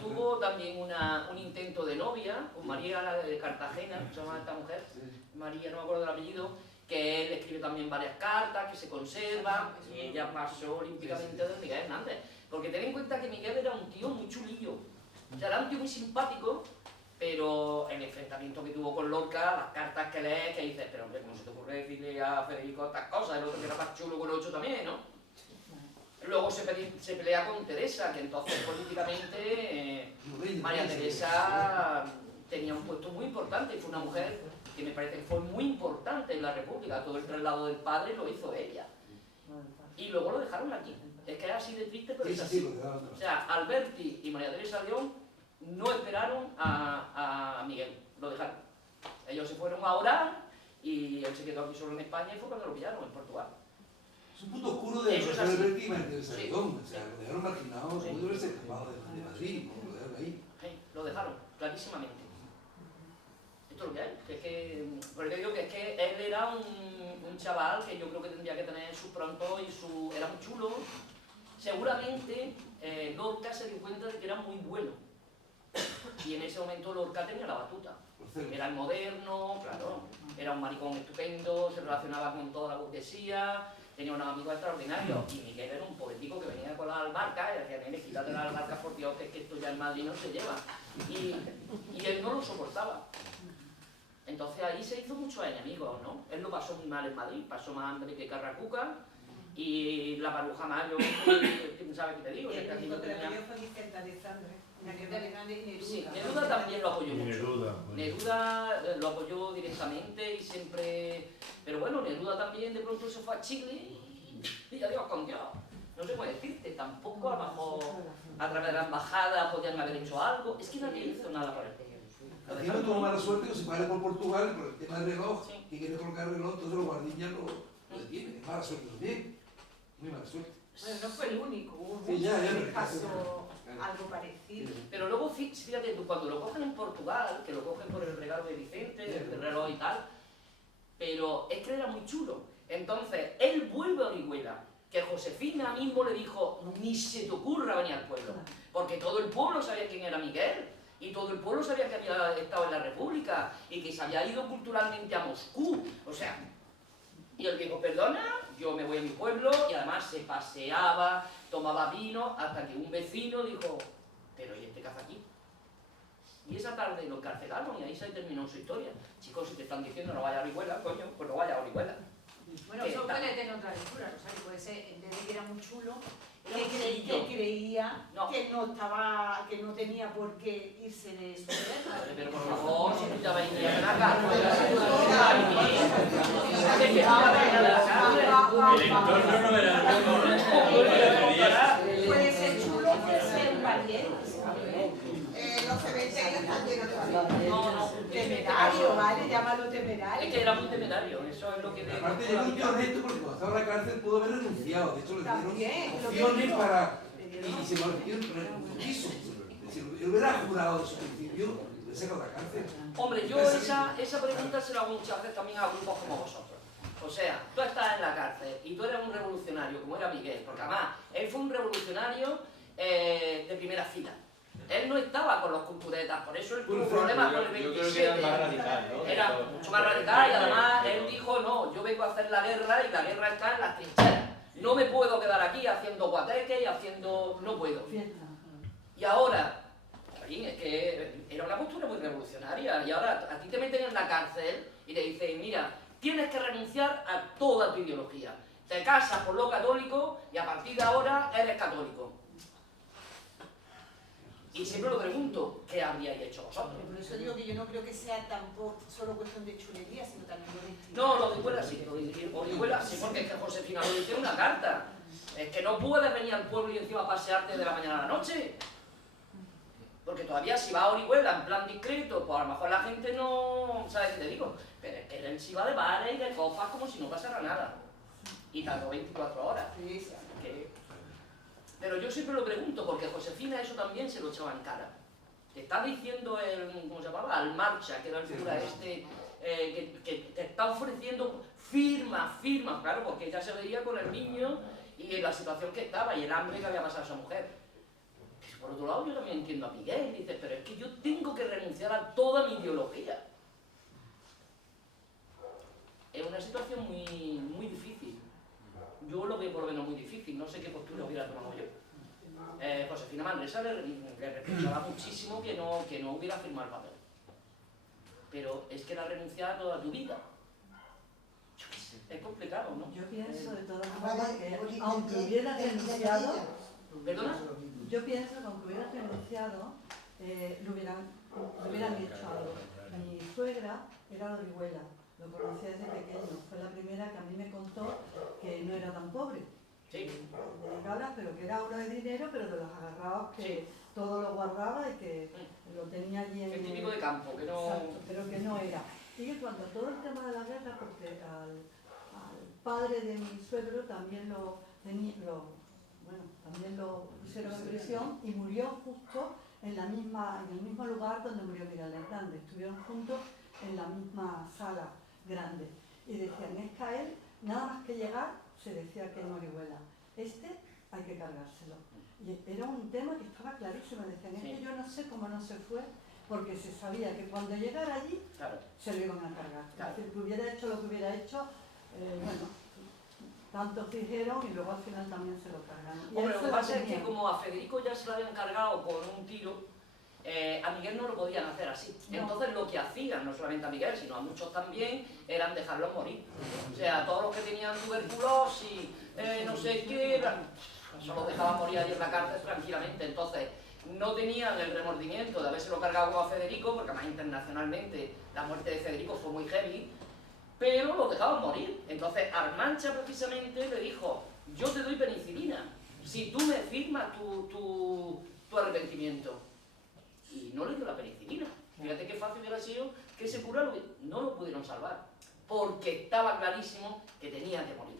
tuvo también un intento de novia con María de Cartagena, se llama esta mujer, María, no me acuerdo del apellido, que él escribe también varias cartas que se conservan y ella pasó olímpicamente de Miguel Hernández. Porque ten en cuenta que Miguel era un tío muy chulillo, o sea, era un tío muy simpático, pero el enfrentamiento que tuvo con Lorca, las cartas que lees, que dices, pero hombre, ¿cómo se te ocurre decirle a Federico estas cosas? El otro que era más chulo con el 8 también, ¿no? Luego se pelea con Teresa, que entonces políticamente María Teresa tenía un puesto muy importante y fue una mujer que me parece que fue muy importante en la República. Todo el traslado del padre lo hizo ella. Y luego lo dejaron aquí. Es que es así de triste, pero es así. O sea, Alberti y María Teresa León no esperaron a Miguel, lo dejaron. Ellos se fueron a orar y él se quedó aquí solo en España y fue cuando lo pillaron en Portugal. Es un punto oscuro de Alberti y María Teresa León, o sea, lo dejaron marginado, Sí. pudo haberse escapado de Madrid, ¿no? Lo dejaron ahí. Lo dejaron, clarísimamente. Esto es lo que hay. Que es que, porque te digo que es que él era un chaval que yo creo que tendría que tener su pronto y su... Era muy chulo. Seguramente Lorca se dio cuenta de que era muy bueno. Y en ese momento Lorca tenía la batuta. Era el moderno, claro, era un maricón estupendo, se relacionaba con toda la burguesía, tenía unos amigos extraordinarios. Y Miguel era un político que venía con las albarcas y decía, nene, quítate las albarcas por Dios, que es que esto ya en Madrid no se lleva. Y él no lo soportaba. Entonces ahí se hizo muchos enemigos, ¿no? Él lo pasó muy mal en Madrid, pasó más hambre que Carracuca, y la Maruja Mayo, ¿quién sabe qué te digo? El que único que la pidió fue Vicenta Alexandre. Sí, Neruda también lo apoyó mucho. Neruda. Neruda lo apoyó directamente y siempre... Pero bueno, Neruda también de pronto se fue a Chile y adiós con Dios. No sé cómo decirte, tampoco a lo mejor a través de la embajada podían haber hecho algo. Es que nadie hizo nada por él. Encima tuvo mala suerte que se pare por Portugal por el tema del reloj, Sí. que quiere colocar el reloj, entonces los guardias lo detienen. Mala suerte también, muy mala suerte. Bueno, no fue el único, hubo Sí, muchos ya, que pero pasó claro. algo parecido. Pero luego, fíjate tú, cuando lo cogen en Portugal, que lo cogen por el regalo de Vicente, el reloj y tal, pero es que él era muy chulo. Entonces, él vuelve a Orihuela, que Josefina mismo le dijo, ni se te ocurra venir al pueblo, porque todo el pueblo sabía quién era Miguel, y todo el pueblo sabía que había estado en la República, y que se había ido culturalmente a Moscú, o sea, y él dijo, perdona, yo me voy a mi pueblo, y además se paseaba, tomaba vino, hasta que un vecino dijo, pero ¿y este qué hace aquí? Y esa tarde lo encarcelaron y ahí se terminó su historia. Chicos, si te están diciendo no vaya a Orihuela, coño, pues no vaya a Orihuela. Bueno, eso puede tener otra lectura, o sea, que puede ser, en vez de que era muy chulo, que creía No. que no tenía por qué irse de su tierra. Pero por favor, si tú ya venías de la cárcel, se quejaba de venir de la cárcel. El entorno no era el mismo. Puede ser chulo, puede ser un valiente. Los cementerios están llenos de valientes. No, Temerario, ¿vale? Llámalo temerario. es que era muy temerario, eso es lo que... Aparte yo muy honesto porque cuando estaba en la cárcel pudo haber renunciado, de hecho le También, dieron lo que opciones digo. para... Y se lo metieron, pero no quiso. Si él hubiera jurado de su principio, le saca de la cárcel. Hombre, yo esa pregunta se la hago muchas veces también a grupos como vosotros. O sea, tú estás en la cárcel y tú eres un revolucionario, como era Miguel, porque además él fue un revolucionario de primera fila. Él no estaba con los culturetas, por eso él tuvo problemas con el 27. Yo creo que era más radical, ¿no? Era mucho más radical y además él dijo, no, yo vengo a hacer la guerra y la guerra está en las trincheras. No me puedo quedar aquí haciendo guateque y haciendo... no puedo. Y ahora, es que era una postura muy revolucionaria y ahora a ti te meten en la cárcel y te dicen, mira, tienes que renunciar a toda tu ideología. Te casas por lo católico y a partir de ahora eres católico. Y siempre lo pregunto, ¿qué habríais hecho vosotros? Por eso digo que yo no creo que sea tampoco solo cuestión de chulería, sino también de honestidad. No, lo de Orihuela sí, Orihuela sí, porque es que Josefina lo dice en una carta. Es que no puedes venir al pueblo y encima pasearte de la mañana a la noche. Porque todavía si va a Orihuela en plan discreto, pues a lo mejor la gente no... ¿Sabes qué te digo? Pero es que él sí va de bares y de copas como si no pasara nada. Y tardó 24 horas. Sí. Pero yo siempre lo pregunto, porque Josefina eso también se lo echaba en cara. Te está diciendo el, ¿cómo se llamaba? Al Marcha, que era el cura que te está ofreciendo firma, claro, porque ella se veía con el niño y en la situación que estaba y el hambre que había pasado a esa mujer. Pero por otro lado yo también entiendo a Miguel, dice, pero es que yo tengo que renunciar a toda mi ideología. Es una situación muy difícil. Yo lo veo por lo menos muy difícil, no sé qué postura hubiera tomado yo. Josefina Manresa le reprochaba muchísimo que no hubiera firmado el papel. Pero es que la renunciar a toda tu vida. Yo qué sé, es complicado, ¿no? Yo pienso de todas formas que aunque hubiera renunciado, ¿Perdona? yo pienso que aunque hubiera renunciado, le hubieran hecho algo. Mi suegra era de Orihuela, lo conocía desde pequeño, fue la primera que a mí me contó que no era tan pobre. Sí. De galas, pero que era obra de dinero, pero de los agarrados que Sí. todo lo guardaba y que lo tenía allí en El típico de campo, que no... Exacto, pero que no era. Y que cuando todo el tema de la guerra, porque al padre de mi suegro también también lo pusieron en prisión y murió justo en el mismo lugar donde murió Miguel Hernández. Estuvieron juntos en la misma sala grande. Y decían, es que a él, nada más que llegar, se decía que en Orihuela, hay que cargárselo. Y era un tema que estaba clarísimo. Decían, es que yo no sé cómo no se fue, porque se sabía que cuando llegara allí, Claro. se lo iban a cargar. Claro. Es decir, que hubiera hecho lo que hubiera hecho, tantos dijeron y luego al final también se lo cargaron. Y Hombre, él lo se que pasa es que tenía. como a Federico ya se lo habían cargado con un tiro, a Miguel no lo podían hacer así. No. Entonces lo que hacían, no solamente a Miguel, sino a muchos también, eran dejarlos morir. O sea, todos los que tenían tuberculosis, no sé qué, eso los dejaban morir allí en la cárcel tranquilamente. Entonces no tenían el remordimiento de habérselo cargado como a Federico, porque además internacionalmente la muerte de Federico fue muy heavy, pero los dejaban morir. Entonces Armancha precisamente le dijo, yo te doy penicilina, si tú me firmas tu arrepentimiento. Y no le dio la penicilina. Fíjate qué fácil hubiera sido que ese cura no lo pudieron salvar, porque estaba clarísimo que tenía que morir.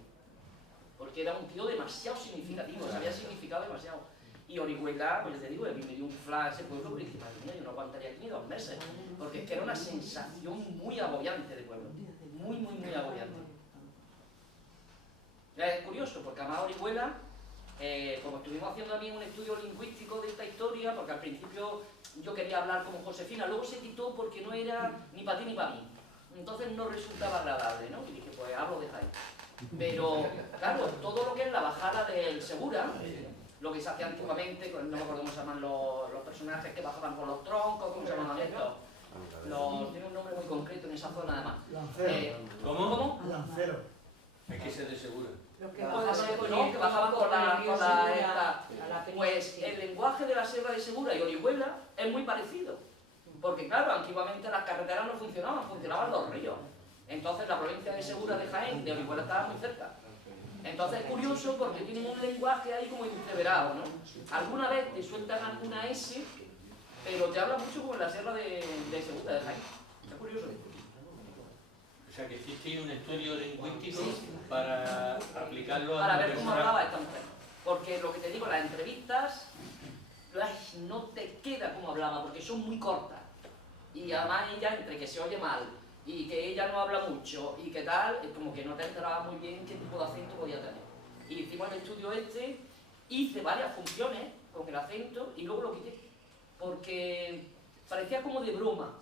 Porque era un tío demasiado significativo, se había significado demasiado. Y Orihuela, pues te digo, a mí me dio un flash ese pueblo, pero dije, madre mía, yo no aguantaría aquí ni 2 meses, porque es que era una sensación muy agobiante de pueblo, muy agobiante. Es curioso, porque además Orihuela, como estuvimos haciendo también un estudio lingüístico de esta historia, porque al principio yo quería hablar como Josefina, luego se quitó porque no era ni para ti ni para mí. Entonces no resultaba agradable, ¿no? Y dije, pues hablo de Jaén. Pero, claro, todo lo que es la bajada del Segura, lo que se hacía antiguamente, no me acuerdo cómo se llaman los personajes que bajaban por los troncos, ¿cómo se llaman estos? Tiene un nombre muy concreto en esa zona además. ¿Cómo? Es que se de seguro. Lo que Que bajaban por la sea, pues el lenguaje de la Sierra de Segura y Orihuela es muy parecido. Porque claro, antiguamente las carreteras no funcionaban, funcionaban los ríos. Entonces la provincia de Segura de Jaén, de Orihuela estaba muy cerca. Entonces es curioso porque tienen un lenguaje ahí como entreverado, ¿no? Alguna vez te sueltan alguna S, pero te habla mucho como en la Sierra de Segura de Jaén. Es curioso. O sea, que hiciste un estudio lingüístico para aplicarlo a... Para ver cómo hablaba esta mujer. Porque lo que te digo, las entrevistas, no te queda como hablaba, porque son muy cortas. Y además ella, entre que se oye mal, y que ella no habla mucho, y que tal, es como que no te enteraba muy bien qué tipo de acento podía tener. Y hicimos el estudio este, hice varias funciones con el acento, y luego lo quité. Porque parecía como de broma.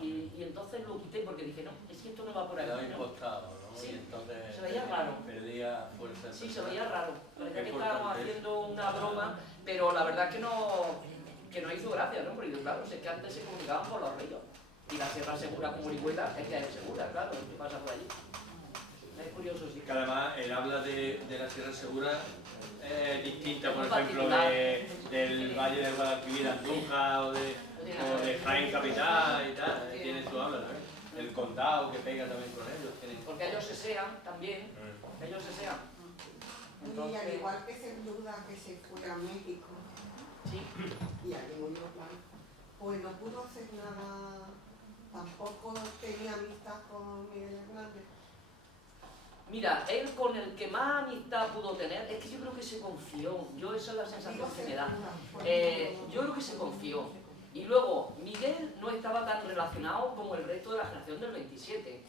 Y entonces lo quité porque dije, no, es que esto no va por ahí. Quedaba ¿no? impostado, ¿no? Sí, y entonces se veía raro. Perdía fuerza. Sí, se veía raro. Parecía que estábamos haciendo una broma, pero la verdad es que no hizo gracia, ¿no? Porque claro, es que antes se comunicaban por los ríos. Y la Sierra Segura como Orihuela es que es segura, claro, ¿qué pasa por allí? Es curioso, sí. Que además el habla de la Sierra Segura es distinta, Es por muy ejemplo, del Valle de Guadalquivir, Andújar o de Jaén Capital y tal. Tiene su habla, ¿no? El condado que pega también con ellos. Porque ellos se sean también, ellos se sean. Y al igual que Neruda que se fue a México, sí. Y aquí murió, claro, pues no pudo hacer nada, tampoco tenía amistad con Miguel Hernández. Mira, él con el que más amistad pudo tener, es que yo creo que se confió, yo esa es la sensación que me da. Yo creo que se confió. Y luego, Miguel no estaba tan relacionado como el resto de la generación del 27.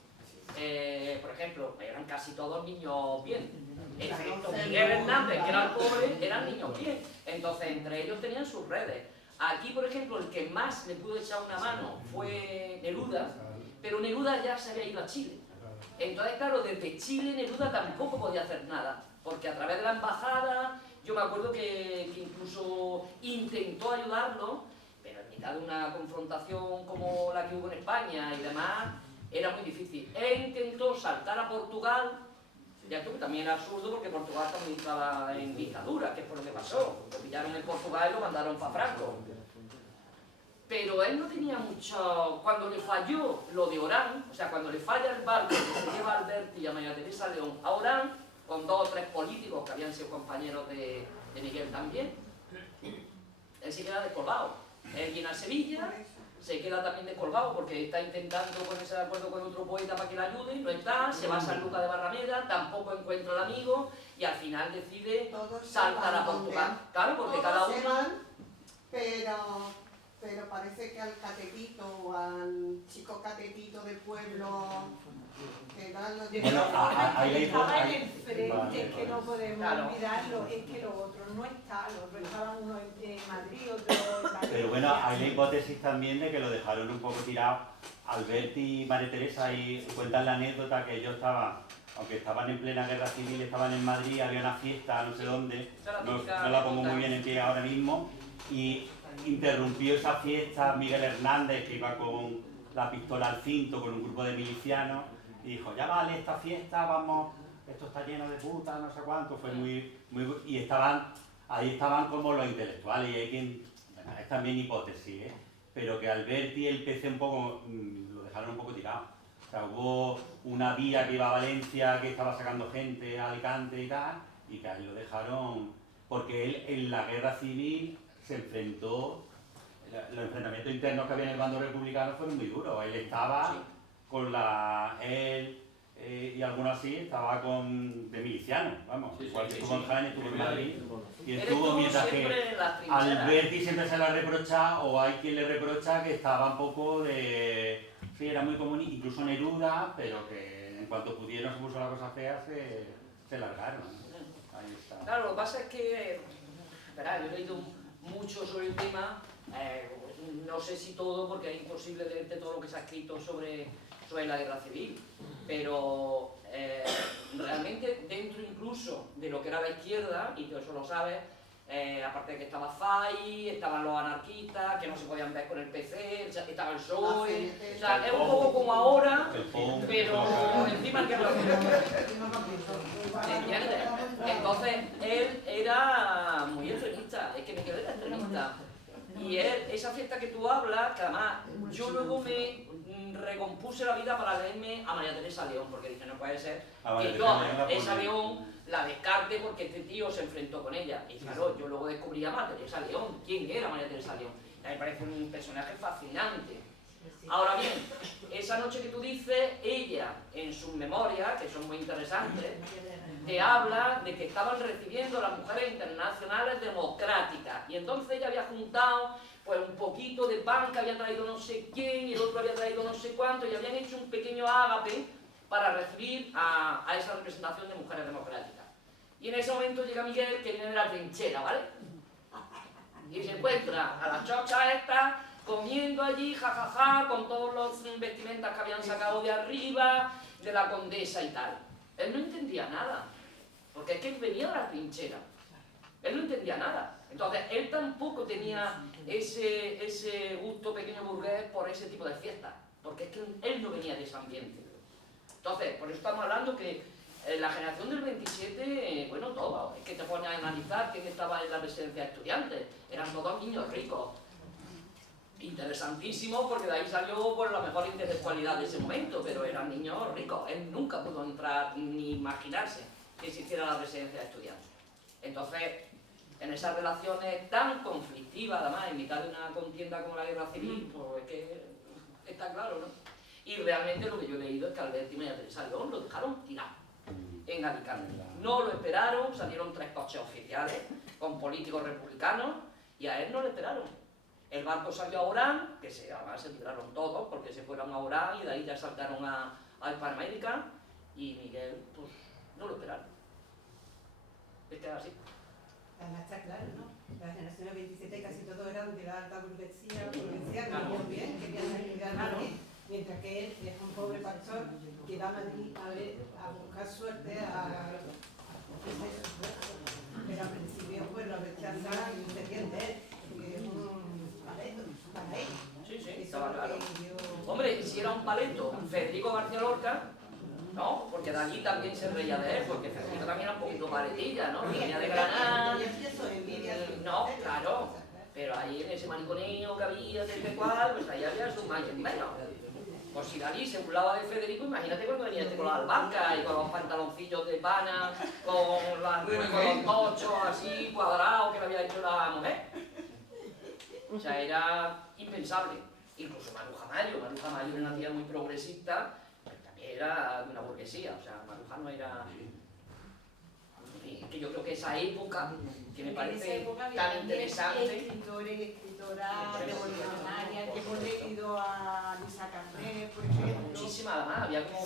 Por ejemplo, eran casi todos niños bien. Excepto Miguel Hernández, que era el pobre, eran niños bien. Entonces, entre ellos tenían sus redes. Aquí, por ejemplo, el que más le pudo echar una mano fue Neruda, pero Neruda ya se había ido a Chile. Entonces, claro, desde Chile Neruda tampoco podía hacer nada, porque a través de la embajada, yo me acuerdo que incluso intentó ayudarlo, pero en mitad de una confrontación como la que hubo en España y demás, era muy difícil. Él intentó saltar a Portugal, ya tú, también era absurdo porque Portugal también estaba en dictadura, que fue lo que pasó. Lo pillaron en Portugal y lo mandaron para Franco. Pero él no tenía mucho... Cuando le falló lo de Orán, o sea, cuando le falla el barco que se lleva a Alberti y a María Teresa León a Orán, con 2 o 3 políticos que habían sido compañeros de Miguel también, él se queda descolgado. Él viene a Sevilla, se queda también descolgado porque está intentando ponerse de acuerdo con otro poeta para que le ayude, no está, se va a San Lucas de Barrameda, tampoco encuentra al amigo y al final decide saltar a Portugal. Claro, porque cada uno... Pero parece que al catequito o al chico catequito del pueblo que dan los estaba en el frente, es que no podemos Claro. olvidarlo, es que los otros no están, los otros estaban uno en Madrid, otro en Valencia. Pero bueno, hay la hipótesis también de que lo dejaron un poco tirado. Alberti y María Teresa y cuentan la anécdota que ellos estaban, aunque estaban en plena guerra civil, estaban en Madrid, había una fiesta, no sé dónde, no la pongo muy bien en pie ahora mismo, y interrumpió esa fiesta Miguel Hernández, que iba con la pistola al cinto, con un grupo de milicianos, y dijo, ya vale, esta fiesta, vamos, esto está lleno de putas, no sé cuánto, fue muy y ahí estaban como los intelectuales, y hay quien, bueno, es también hipótesis, pero que Alberti y el PC un poco, lo dejaron un poco tirado. O sea, hubo una vía que iba a Valencia, que estaba sacando gente a Alicante y tal, y que ahí lo dejaron, porque él en la guerra civil se enfrentó, los enfrentamientos internos que había en el bando republicano fueron muy duros. Él estaba con él y algunos así, estaba de milicianos, vamos, igual que estuvo en Jaén, estuvo en Madrid, y estuvo mientras que Alberti siempre se le ha reprochado, o hay quien le reprocha que estaba un poco de... Sí, era muy común, incluso Neruda, pero que en cuanto pudieron se puso la cosa fea, se largaron. Ahí está. Claro, lo que pasa es que, verá, yo he leído mucho sobre el tema, no sé si todo, porque es imposible leerte todo lo que se ha escrito sobre la guerra civil, pero realmente dentro incluso de lo que era la izquierda, y tú eso lo sabes, aparte de que estaba FAI, estaban los anarquistas, que no se podían ver con el PC, estaba el PSOE, o sea, es un poco como ahora, pero encima que ¿entiendes? Entonces, él era muy Miguel era extremista. Y él, esa fiesta que tú hablas, que además yo luego me recompuse la vida para leerme a María Teresa León, porque dije, no puede ser que yo a esa León la descarte porque este tío se enfrentó con ella. Y claro, yo luego descubrí a María Teresa León. ¿Quién era María Teresa León? A mí me parece un personaje fascinante. Ahora bien, esa noche que tú dices, ella, en sus memorias, que son muy interesantes, te habla de que estaban recibiendo las mujeres internacionales democráticas. Y entonces ella había juntado pues un poquito de pan que había traído no sé quién, y el otro había traído no sé cuánto, y habían hecho un pequeño ágape para recibir a esa representación de mujeres democráticas. Y en ese momento llega Miguel, que viene de la trinchera, ¿vale? Y se encuentra a las chochas estas comiendo allí, jajaja, con todos los vestimentas que habían sacado de arriba, de la condesa y tal. Él no entendía nada, porque es que él venía de la trinchera. Él no entendía nada. Entonces, él tampoco tenía ese gusto pequeño burgués por ese tipo de fiestas, porque es que él no venía de ese ambiente. Entonces, por eso estamos hablando que la generación del 27, bueno, todo, es que te pones a analizar quién estaba en la residencia de estudiantes, eran todos niños ricos. Interesantísimo, porque de ahí salió pues, la mejor intelectualidad de ese momento, pero eran niños ricos. Él nunca pudo entrar ni imaginarse que existiera la residencia de estudiantes. Entonces, en esas relaciones tan conflictivas, además, en mitad de una contienda como la guerra civil, pues es que está claro, ¿no? Y realmente lo que yo he leído es que Alberti y María Teresa León lo dejaron tirado en Alicante. No lo esperaron, salieron 3 coches oficiales con políticos republicanos y a él no lo esperaron. El barco salió a Orán, que además se libraron todos porque se fueron a Orán y de ahí ya saltaron a Hispanoamérica, y Miguel, pues, no lo esperaron. Es que es así. Además está claro, ¿no? La generación del 27 casi todos eran de la alta burguesía, vivían bien, querían emigrar a Madrid, mientras que él es un pobre pastor que va a Madrid a buscar suerte pero al principio pues lo rechaza y se entiende él, porque es un paleto para él. Sí, estaba claro. Hombre, si era un paleto, Federico García Lorca, ¿no? Porque de allí también se reía de él, porque Federico también era un poquito paletilla, ¿no? Venía de Granada. No, claro. Pero ahí en ese maniconeo que había, de cual, pues ahí había su más y menos. Pues si Dalí se burlaba de Federico, imagínate cuando venía este con la albahaca y con los pantaloncillos de pana, con los tochos así cuadrados que le había hecho la mujer. O sea, era impensable. Incluso Maruja Mayo era una tía muy progresista, pero también era de una burguesía. O sea, Maruja no era... que yo creo que esa época, que me parece tan interesante... Escritores y escritoras revolucionarias, que hemos leído a Luisa Carné, por ejemplo. Muchísimas, además, había como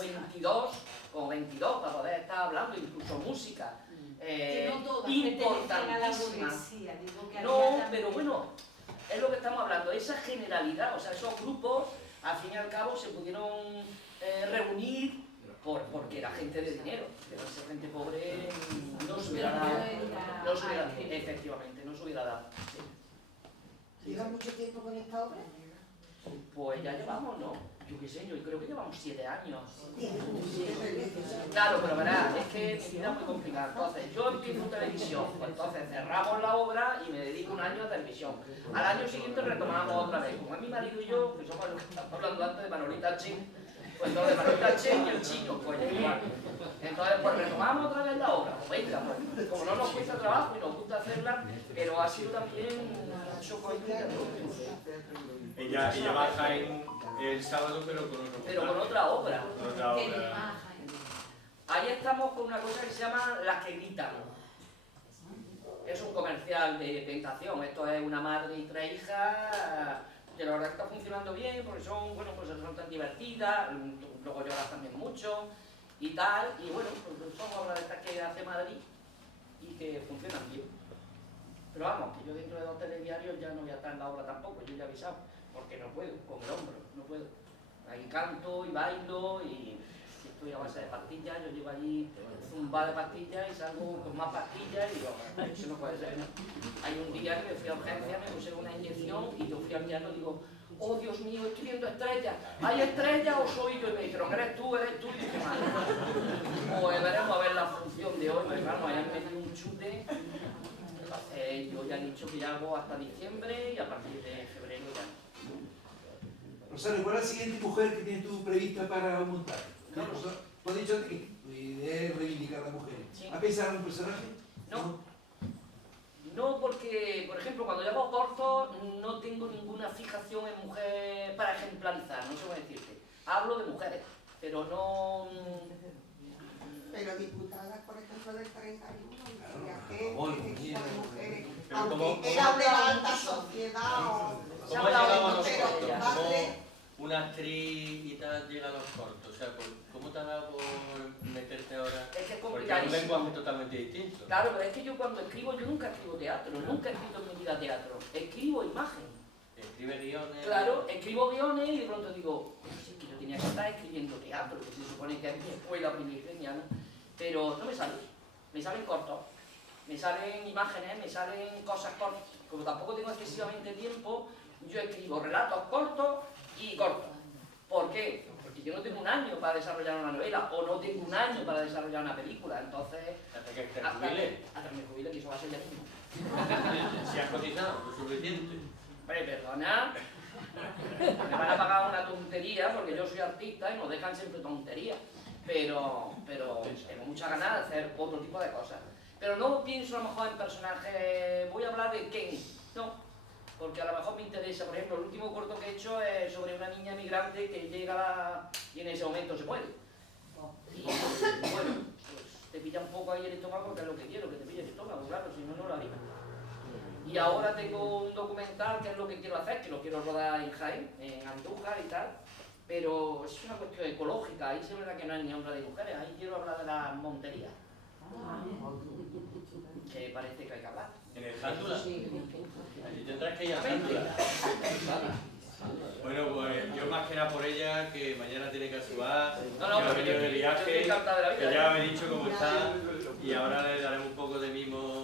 22 para poder estar hablando, incluso música. Que no todas importantísima. a la burguesía, digo que no, pero bueno, es lo que estamos hablando, esa generalidad, o sea, esos grupos, al fin y al cabo, se pudieron reunir porque era gente de dinero, pero esa gente pobre no se hubiera dado, efectivamente, no se hubiera dado. ¿Lleva mucho tiempo con esta obra? Pues ya llevamos, ¿no? Yo qué sé, yo creo que llevamos 7 años. Claro, pero verás, es que mi vida es muy complicada. Entonces, yo empiezo televisión, pues entonces cerramos la obra y me dedico un año a televisión. Al año siguiente retomamos otra vez. Como es mi marido y yo, que somos los que estamos hablando antes de Manolita Chen, pues entonces Manolita Chen y el chino, pues ya igual. Entonces, pues retomamos otra vez la obra. Pues venga, pues, como no nos cuesta trabajo y nos gusta hacerla, pero ha sido también mucho complicado. Ella va a Jaén el sábado, pero con otra obra. Con otra obra. Ahí estamos con una cosa que se llama Las que gritan. Es un comercial de tentación. Esto es una madre y 3 hijas, que la verdad está funcionando bien, porque son, bueno, pues son tan divertidas, luego lloras también mucho y tal, y bueno, pues son obras de estas que hace Madrid y que funcionan bien. Pero vamos, que yo dentro de 2 telediarios ya no voy a estar en la obra tampoco, yo ya he avisado, porque no puedo, con el hombro, no puedo. Ahí canto y bailo y estoy a base de pastillas, yo llevo allí zumba de pastillas y salgo con más pastillas y digo, eso no puede ser, ¿no? Hay un día que me fui a urgencia, me pusieron una inyección y yo fui al diario y digo, oh Dios mío, estoy viendo estrellas, ¿hay estrellas o soy yo? Y me dijeron, eres tú, y dije, madre. Pues veremos a ver la función de hoy, pero vamos, allá me dio un chute. Entonces yo ya he dicho que ya hago hasta diciembre y a partir de febrero ya. Rosario, ¿cuál es la siguiente mujer que tienes tú prevista para montar? No, Tú has dicho antes que tu idea es reivindicar a la mujer. Sí. ¿Has pensado en un personaje? No. No, porque, por ejemplo, cuando yo hago cortos no tengo ninguna fijación en mujer para ejemplarizar, no sé cómo decirte. Hablo de mujeres, pero no... Pero diputadas, por ejemplo, del 31, Bueno, qué tipo de mujeres, Pero aunque eran de la alta sociedad o... ¿Cómo has llegado a los pero cortos? tu padre- ¿Cómo una actriz y tal llega a los cortos? O sea, ¿cómo te ha dado por meterte ahora? Es que es Porque es un complicadísimo. lenguaje totalmente distinto. Claro, pero es que yo cuando escribo, yo nunca escribo teatro, nunca he escrito en mi vida teatro, escribo imagen. Escribe guiones. Claro, escribo guiones y de pronto digo, pues sí, que yo tenía que estar escribiendo teatro, que se supone que es mi escuela primigenia, ¿no? Pero no me sale, me salen cortos, me salen imágenes, me salen cosas cortas. Como tampoco tengo excesivamente tiempo, yo escribo relatos cortos y cortos. ¿Por qué? Porque yo no tengo un año para desarrollar una novela o no tengo un año para desarrollar una película, entonces... Hasta que te jubiles. Hasta que me jubile, que eso va a ser ya mismo. Si has cotizado, lo suficiente. Hombre, perdona, me van a pagar una tontería porque yo soy artista y nos dejan siempre tonterías, pero tengo muchas ganas de hacer otro tipo de cosas. Pero no pienso a lo mejor en personajes, voy a hablar de Ken, no, porque a lo mejor me interesa. Por ejemplo, el último corto que he hecho es sobre una niña migrante que llega y en ese momento se muere. Y bueno, pues te pilla un poco ahí el estómago, porque es lo que quiero, que te pille el estómago, claro, si no, no lo haría. Y ahora tengo un documental que es lo que quiero hacer, que lo quiero rodar en Jaén, en Andújar y tal, pero es una cuestión ecológica, ahí se ve que no hay ni hombre de mujeres, ahí quiero hablar de la montería, que parece que hay que hablar. ¿En el Jándula? Allí tendrás que ir a Jándula. Bueno, pues yo más que nada por ella, que mañana tiene que actuar, No, no, que ha pero venido de yo estoy viaje, encantado de la vida, que ya me he dicho cómo está, y ahora le daremos un poco de mimo